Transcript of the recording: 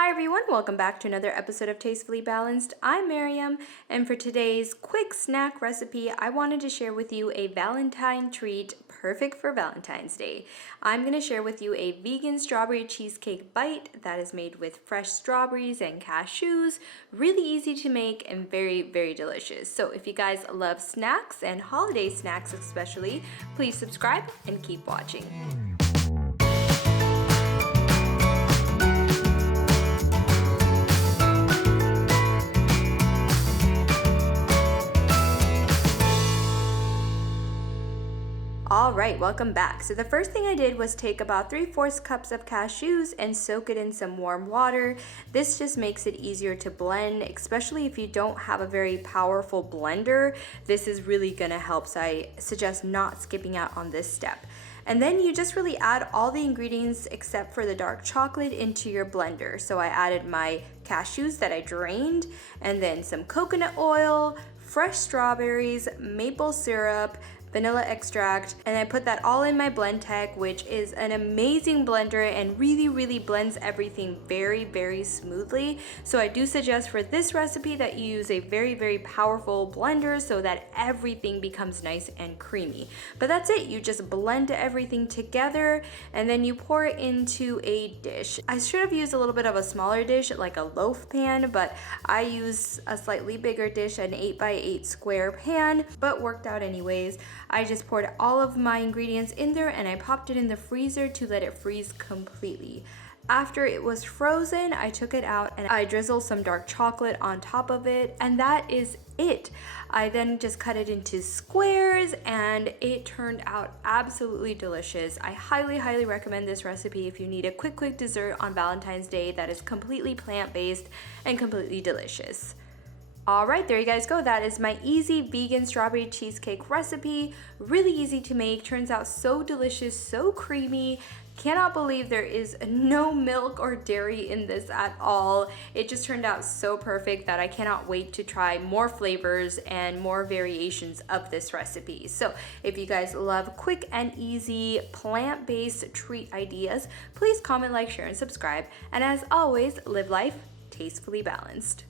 Hi everyone, welcome back to another episode of Tastefully Balanced. I'm Miriam, and for today's quick snack recipe, I wanted to share with you a Valentine treat perfect for Valentine's Day. I'm going to share with you a vegan strawberry cheesecake bite that is made with fresh strawberries and cashews. Really easy to make and very, very delicious. So if you guys love snacks and holiday snacks especially, please subscribe and keep watching. All right, welcome back. So the first thing I did was take about 3/4 cups of cashews and soak it in some warm water. This just makes it easier to blend, especially if you don't have a very powerful blender. This is really gonna help, so I suggest not skipping out on this step. And then you just really add all the ingredients except for the dark chocolate into your blender. So I added my cashews that I drained, and then some coconut oil, fresh strawberries, maple syrup, vanilla extract, and I put that all in my blend tech, which is an amazing blender and really blends everything very smoothly. So I do suggest for this recipe that you use a very powerful blender so that everything becomes nice and creamy. But that's it, you just blend everything together and then you pour it into a dish. I should have used a little bit of a smaller dish, like a loaf pan, but I use a slightly bigger dish, an 8x8 square pan, but worked out anyways. I just poured all of my ingredients in there and I popped it in the freezer to let it freeze completely. After it was frozen, I took it out and I drizzled some dark chocolate on top of it, and that is it. I then just cut it into squares and it turned out absolutely delicious. I highly recommend this recipe if you need a quick dessert on Valentine's Day that is completely plant-based and completely delicious. All right, there you guys go. That is my easy vegan strawberry cheesecake recipe. Really easy to make, turns out so delicious, so creamy. Cannot believe there is no milk or dairy in this at all. It just turned out so perfect that I cannot wait to try more flavors and more variations of this recipe. So if you guys love quick and easy plant-based treat ideas, please comment, like, share, and subscribe. And as always, live life tastefully balanced.